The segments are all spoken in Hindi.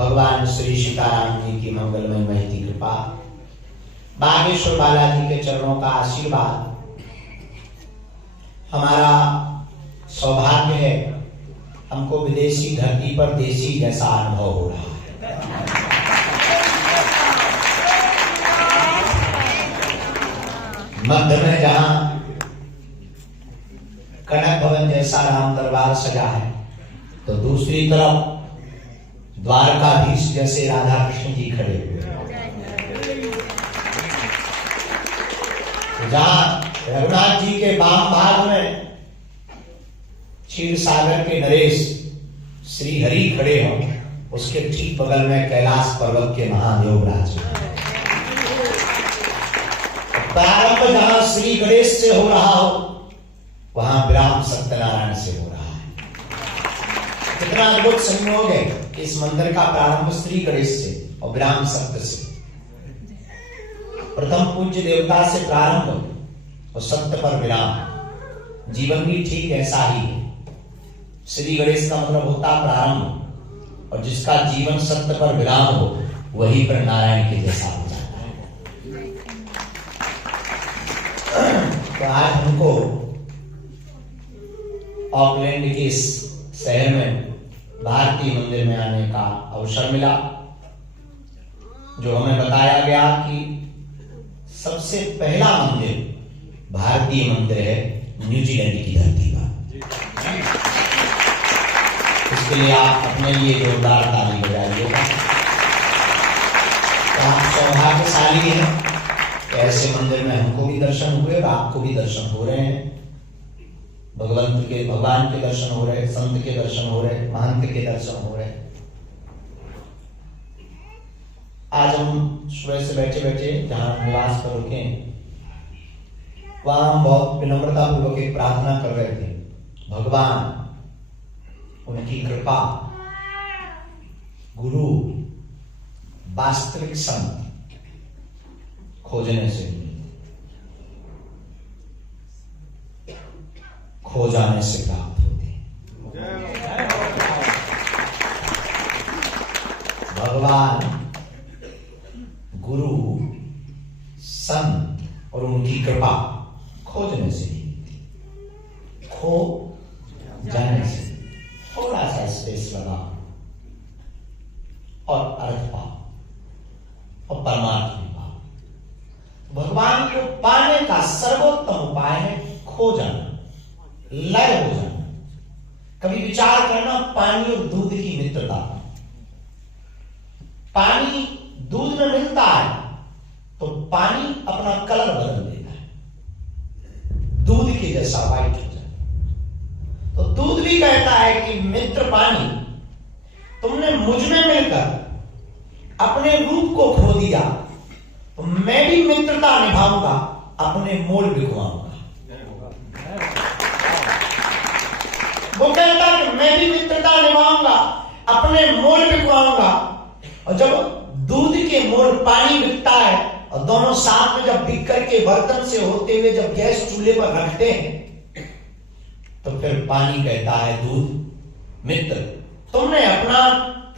भगवान श्री सीताराम जी की मंगलमय महती कृपा, बागेश्वर बालाजी के चरणों का आशीर्वाद, हमारा सौभाग्य है हमको विदेशी धरती पर देसी जैसा अनुभव हो रहा है। मध्य में जहां कनक भवन जैसा राम दरबार सजा है, तो दूसरी तरफ द्वारकाधीश जैसे राधा कृष्ण जी खड़े हुए हैं। जहां रघुनाथ जी के वाम भाग में क्षीर सागर के नरेश श्री हरि खड़े हों, उसके ठीक बगल में कैलाश पर्वत के महादेव विराज। प्रारंभ जहां श्री गणेश से हो रहा हो, वहां विराम सत्यनारायण से हो रहा है। कितना अद्भुत संयोग है कि इस मंदिर का प्रारंभ श्री गणेश से और विराम सत्य से। प्रथम पूज्य देवता से प्रारंभ और सत्य पर विराम। जीवन भी ठीक ऐसा ही है। श्री गणेश का मतलब होता प्रारंभ, और जिसका जीवन सत्य पर विराम हो वही पर नारायण के जैसा हो जाता है। तो आज हमको ऑकलैंड के इस शहर में भारतीय मंदिर में आने का अवसर मिला, जो हमें बताया गया कि सबसे पहला मंदिर भारतीय मंदिर है न्यूजीलैंड की धरती पर। इसके लिए आप अपने लिए जोरदार ताली बजाइएगा। तो आप सौभाग्यशाली हैं, ऐसे मंदिर में हमको भी दर्शन हुए और आपको भी दर्शन हो रहे हैं। भगवान के दर्शन हो रहे, संत के दर्शन हो रहे, महंत के दर्शन हो रहे। आज हम सुबह से बैठे बैठे जहां निवास पर रुके, वहां हम बहुत विनम्रता पूर्वक एक प्रार्थना कर रहे थे। भगवान उनकी कृपा, गुरु, वास्तविक संत खोजने से, खो जाने से प्राप्त होते हैं। भगवान, गुरु, संत और उनकी कृपा खोजने से नहीं मिलती, खो जाने से। थोड़ा सा स्पेस लगा और अर्थ पाओ और परमार्थ भी पाओ। भगवान को पाने का सर्वोत्तम उपाय है खो जाना, लय हो जाना। कभी विचार करना पानी और दूध की मित्रता। पानी दूध में मिलता है तो पानी अपना कलर बदल देता है, दूध के जैसा व्हाइट हो जाता है। तो दूध भी कहता है कि मित्र पानी, तुमने मुझ में मिलकर अपने रूप को खो दिया, तो मैं भी मित्रता निभाऊंगा, अपने मोल बिखवाऊंगा। वो कहता है कि मैं भी मित्रता निभाऊंगा, अपने मोल बिकवाऊंगा। और जब दूध के मोल पानी बिकता है और दोनों साथ में जब बिक करके बर्तन से होते हुए जब गैस चूल्हे पर रखते हैं, तो फिर पानी कहता है दूध, मित्र तुमने अपना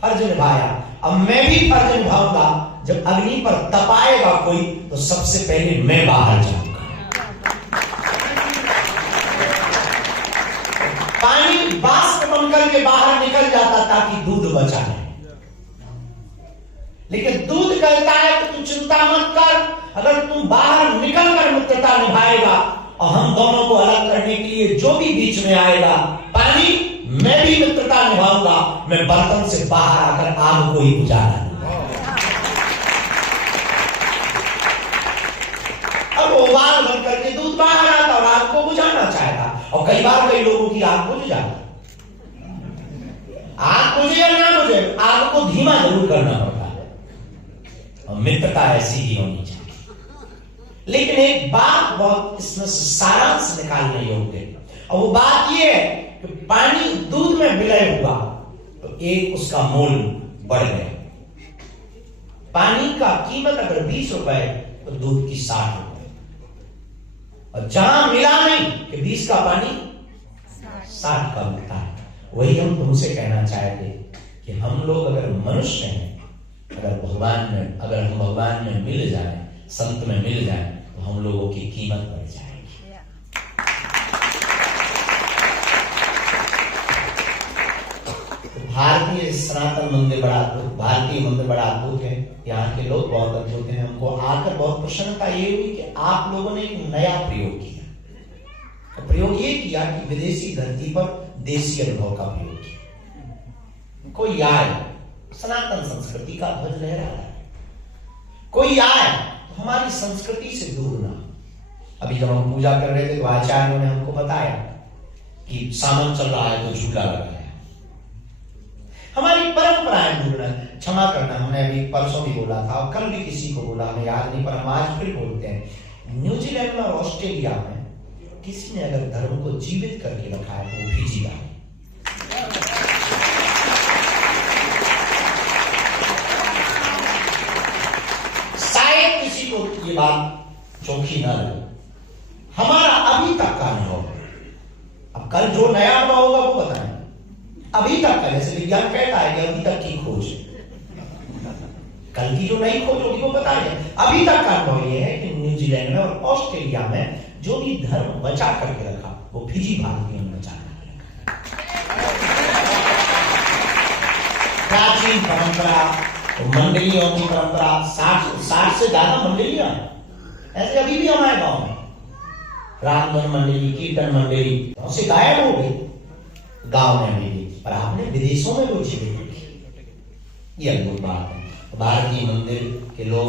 फर्ज निभाया, अब मैं भी फर्ज निभाऊंगा। जब अग्नि पर तपाएगा कोई, तो सबसे पहले मैं बाहर जाऊंगा। पानी वाष्प बनकर के बाहर निकल जाता ताकि दूध बचा रहे, लेकिन दूध कहता है कि तू चिंता मत कर, अगर तुम बाहर निकल कर मित्रता निभाएगा और हम दोनों को अलग करने के लिए जो भी बीच में आएगा, पानी, मैं भी मित्रता निभाऊंगा, मैं बर्तन से बाहर आकर आग को ही बुझाना। अब उबाल भर करके दूध बाहर आता और आग को बुझाना चाहता, और कई बार कई लोगों की आग बुझ जाती। आग बुझे या ना बुझे, आग को धीमा जरूर करना पड़ता है, और मित्रता ऐसी ही होनी चाहिए। लेकिन एक बात बहुत इसमें सारांश निकालने योग्य है, और वो बात ये है कि पानी दूध में विलय हुआ तो एक उसका मोल बढ़ गया। पानी का कीमत अगर 20 रुपए तो दूध की 60 रुपए, और जहां मिला नहीं कि 20 का पानी 60 का मिलता है। वही हम तुमसे कहना चाहते कि हम लोग अगर मनुष्य हैं, अगर हम भगवान में मिल जाए, संत में मिल जाए, तो हम लोगों की कीमत बढ़ जाएगी। भारतीय सनातन मंदिर बड़ा अद्भुत, भारतीय मंदिर बड़ा अद्भुत है। यहाँ के लोग बहुत अद्भुत हैं। हमको आकर बहुत प्रसन्नता ये हुई कि आप लोगों ने एक नया प्रयोग किया। प्रयोग ये किया कि विदेशी धरती पर देसी अनुभव का प्रयोग किया। कोई आए, सनातन संस्कृति का ध्वज लहरा रहा है। कोई आए तो हमारी संस्कृति से दूर ना। अभी जब हम पूजा कर रहे थे तो आचार्यों ने हमको बताया कि सावन चल रहा है तो झूला लगा है। हमारी परंपराएं दूर है। क्षमा करना, हमने अभी परसों भी बोला था और कल भी किसी को बोला, हमें याद नहीं, पर हम आज फिर बोलते हैं। न्यूजीलैंड में और ऑस्ट्रेलिया में किसी ने अगर धर्म को जीवित करके रखा है तो वो फिजी है। शायद किसी को ये बात चौखी ना लगे। हमारा अभी तक का अनुभव, अब कल जो नया अनुभव होगा वो बताएं। अभी तक का, जैसे विज्ञान कहता है कि अभी तक की खोज, कल की जो नई खोज होगी वो बताएं। अभी तक का अनुभव ये है कि न्यूजीलैंड में और ऑस्ट्रेलिया में जो भी धर्म बचा करके रखा वो फिजी भारतीयों ने बचा करके रखा। प्राचीन परंपरा, मंडलियों की परंपरा, 60 से ज्यादा मंडलियां ऐसे अभी भी हमारे गांव में, रामधन मंडली, कीर्तन मंडली से गायब हो गई गांव में अभी भी, पर आपने विदेशों में वो चीजें देखी। ये अद्भुत बात है। भारतीय मंदिर के लोग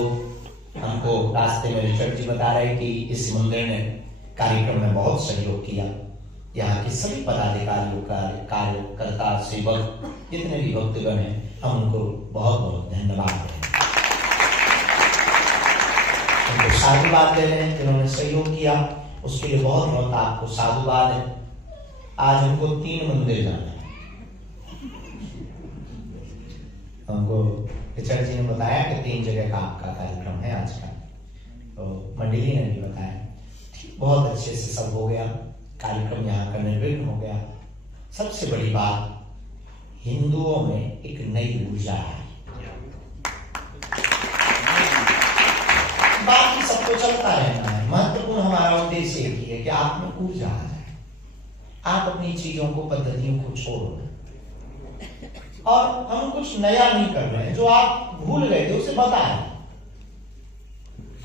हमको रास्ते में रिचर्ड जी बता रहे कि इस मंदिर ने कार्यक्रम में बहुत सहयोग किया। यहाँ के सभी पदाधिकारियों का, कार्यकर्ता, सेवक, जितने भी भक्तगण हैं, हम उनको बहुत बहुत धन्यवाद दें। उनको साधुवाद दे रहे हैं जिन्होंने सहयोग किया, उसके लिए बहुत बहुत आपको साधुवाद है। आज हमको 3 मंदिर जाना है। हमको रिचर्ड जी ने बताया कि 3 जगह का आपका कार्यक्रम है आज का, तो मंडली ने भी बताया। बहुत अच्छे से सब हो गया, कार्यक्रम यहाँ का निर्विघ्न हो गया। सबसे बड़ी बात, हिंदुओं में एक नई ऊर्जा है। बाकी सबको चलता रहना है, महत्वपूर्ण हमारा उद्देश्य एक ही है कि आप में ऊर्जा आ जाए। आप अपनी चीजों को, पद्धतियों को छोड़ो, और हम कुछ नया नहीं कर रहे हैं। जो आप भूल गए थे उसे बताएं।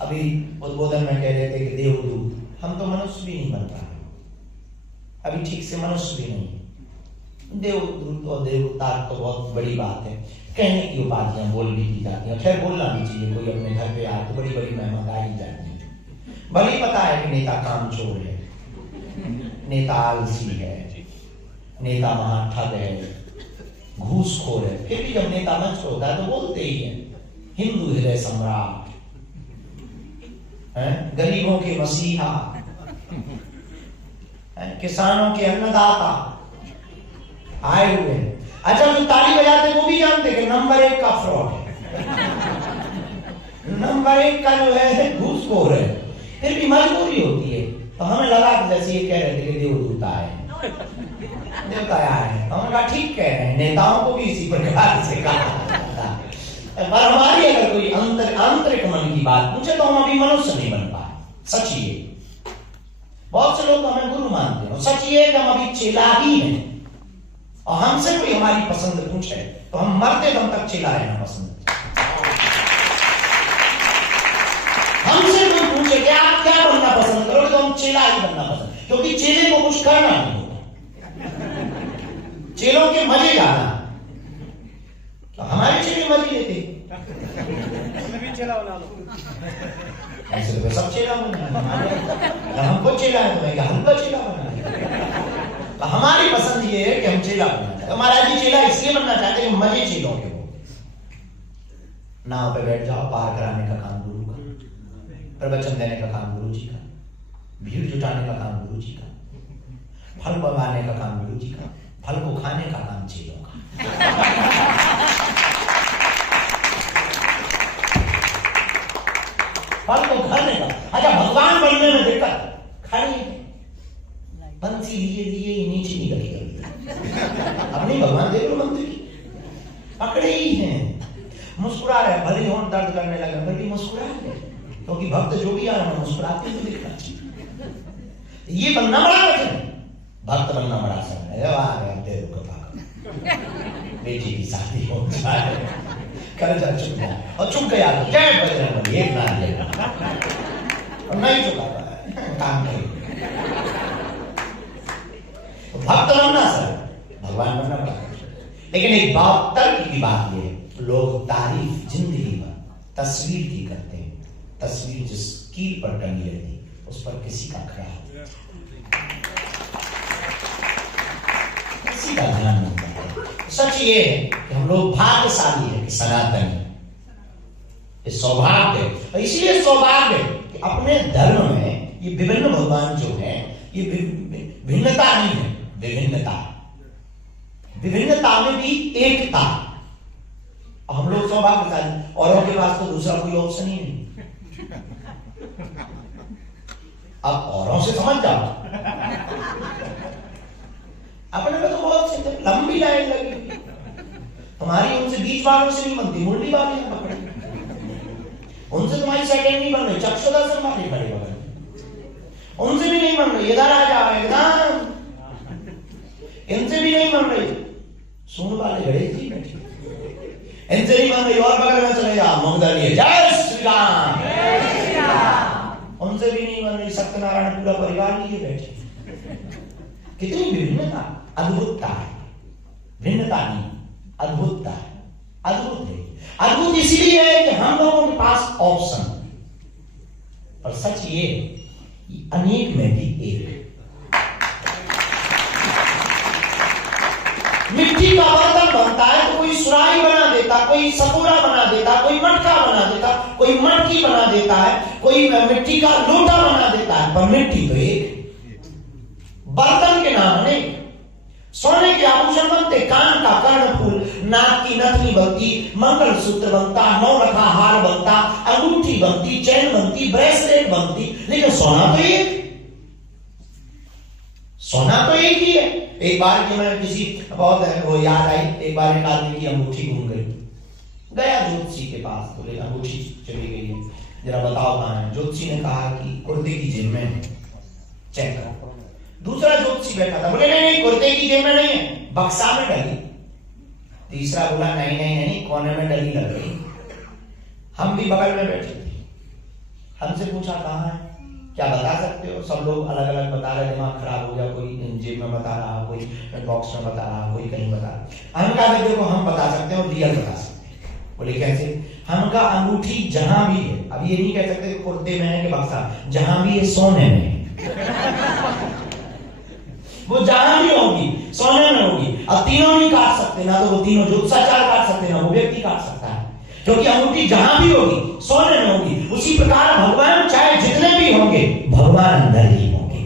अभी उद्बोधन में कह रहे थे कि देवदूत, हम तो मनुष्य भी नहीं बन पा रहे, अभी ठीक से मनुष्य भी नहीं। देवदूत और देवता तो बहुत बड़ी बात है, कहने की उपाधियां बोल भी की जाती हैं। खैर बोलना भी चाहिए, कोई अपने घर पे आए तो बड़ी बड़ी मेहमानदारी जाती है। भले ही पता है कि नेता कामचोर है, नेता आलसी है, नेता महाठग है, घूसखोर है, फिर भी जब नेता मंच पर होता है तो बोलते ही है हिंदू हृदय सम्राट, गरीबों के मसीहा, किसानों के अन्नदाता आए हुए हैं। अच्छा, जो ताली बजाते वो भी जानते कि नंबर 1 का फ्रॉड है, नंबर 1 का जो है घूसखोर है, फिर भी मजबूरी होती है। तो हमें लगा कि जैसे ये कह रहे थे कि देवदूत आए, देवता आए, हमने कहा ठीक कह रहे हैं, नेताओं को भी इसी प्रकार से कहा। पर हमारी अगर कोई आंतरिक मन की बात पूछे तो हम अभी मनुष्य नहीं बन पाए। सच ये, बहुत से लोग तो हमें गुरु मानते हैं, सच ये है कि हम अभी चेला ही हैं। और हमसे कोई हमारी पसंद पूछे तो हम मरते दम तक चेला रहना पसंद। हमसे कोई पूछे कि आप क्या बनना पसंद करोगे तो हम चेला ही बनना पसंद, क्योंकि चेले को कुछ करना नहीं होता, चेलों के मजे जाना। तो हमारे चेले मजे लेते, चेला बना लो, ऐसे तो सब चेला बना, हमको चेला है तो मैं हल्का चेला बना। तो हमारी पसंद ये है कि हम चेला बनना चाहते। हमारा जी चेला इसलिए बनना चाहते हैं मजे चेलों के हो। नाव पे बैठ जाओ, पार कराने का काम गुरु का, प्रवचन देने का काम गुरु जी का, भीड़ जुटाने का काम गुरु जी का, फल मंगाने का काम गुरु जी का, फल को खाने का काम चेलों का। फल को खाने का। अच्छा, भगवान बनने में दिक्कत, खाली बंसी लिए नीचे नहीं रखी कभी। अपनी भगवान देख लो मंदिर की, पकड़े ही हैं, मुस्कुरा रहे, भले ही होंठ दर्द करने लगे फिर भी मुस्कुरा रहे, क्योंकि भक्त जो भी आ रहा है मुस्कुराते हुए दिखना चाहिए। ये बनना बड़ा कठिन, भक्त बनना बड़ा सरल है। बेटी की शादी हो जाए, कर जा चुप जाए, और चुप गया तो जय बजरंग बली, एक ना दिया, और नहीं चुका काम नहीं। तो भक्त बनना सरल, भगवान बनना बड़ा कठिन। लेकिन एक बात, तर्क की बात ये है, लोग तारीफ जिंदगी में तस्वीर की करते हैं, तस्वीर जिस कील पर टंगी रहती उस पर किसी का ख्याल, किसी का ध्यान नहीं करते। सच ये है कि हम लोग भाग्यशाली है कि सनातनी, सौभाग्य है। इसलिए सौभाग्य है कि अपने धर्म में ये विभिन्न भगवान जो है ये भिन्नता नहीं है, विभिन्नता, विभिन्नता में भी एकता। हम लोग सौभाग्यशाली, औरों के पास तो दूसरा कोई ऑप्शन ही नहीं। अब औरों से समझ जाओ, अपने में तो बहुत से लंबी लाइन लगी हुई, हमारी उनसे बीच वालों से नहीं बनती, मुरली वाले हैं पकड़े, उनसे तुम्हारी सेकंड नहीं बन रही, चक्षुदर्शन वाले खड़े बगल, उनसे भी नहीं बन रही, इधर आ जाओ एकदम, इनसे भी नहीं बन रही, सुन वाले गणेश जी बैठे, इनसे नहीं बन रही, और बगल में चले जाओ मंगदलिए, जय श्री राम, उनसे भी नहीं बन रही, सत्यनारायण पूरा परिवार लिए बैठे। कितनी विभिन्नता, अद्भुतता है, भिन्नता नहीं, अद्भुतता है, अद्भुत है। अद्भुत इसलिए है कि हम लोगों के पास ऑप्शन, और सच ये अनेक में भी एक। मिट्टी का बर्तन बनता है तो कोई सुराही बना देता, कोई सकोरा बना देता, कोई मटका बना देता, कोई मटकी बना देता है, कोई मिट्टी का लोटा बना देता है, पर मिट्टी तो एक, बर्तन के नाम अनेक। सोने के आभूषण बनते, कान का कर्णफूल, नाक की नथनी बनती, मंगलसूत्र बनता, नौरखा हार बनता, अंगूठी बनती, चैन बनती, ब्रेसलेट बनती, लेकिन सोना तो एक, सोना तो एक ही है। एक बार की मैं किसी बहुत वो याद आई, एक बार एक आदमी की अंगूठी घूम गई, गया ज्योतिषी के पास, बोले अंगूठी चली गई है, जरा बताओ कहां है। ज्योतिषी ने कहा कि कुर्ते की जेब में, चेक करो। दूसरा ज्योतिषी बैठा था, बोले नहीं नहीं कुर्ते की जेब में नहीं है, बक्सा में डली। तीसरा बोला नहीं नहीं नहीं, कोने में डली लग गई। हम भी बगल में बैठे थे, हमसे पूछा कहाँ है, क्या बता सकते हो? सब लोग अलग अलग बता रहे, दिमाग खराब हो गया, कोई जेब में बता रहा, कोई बॉक्स में बता रहा, कोई कहीं बता रहा। हम कहा देखो हम बता सकते हैं और रियल बता सकते हैं। बोले कैसे? हम का अंगूठी जहां भी है, अब ये नहीं कह सकते कुर्ते में है कि बक्सा, जहां भी है सोने में वो जहां भी होगी सोने में होगी। अब तीनों नहीं काट सकते, ना तो वो तीनों ज्योतिषाचार्य काट सकते, ना वो व्यक्ति काट सकता है, क्योंकि अंगूठी जहां भी होगी सोने में होगी। उसी प्रकार भगवान चाहे जितने भी होंगे, भगवान अंदर ही होंगे।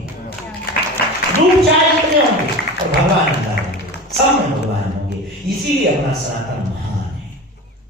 रूप चाहे जितने होंगे और भगवान अंदर होंगे, सब में भगवान होंगे। इसीलिए अपना सनातन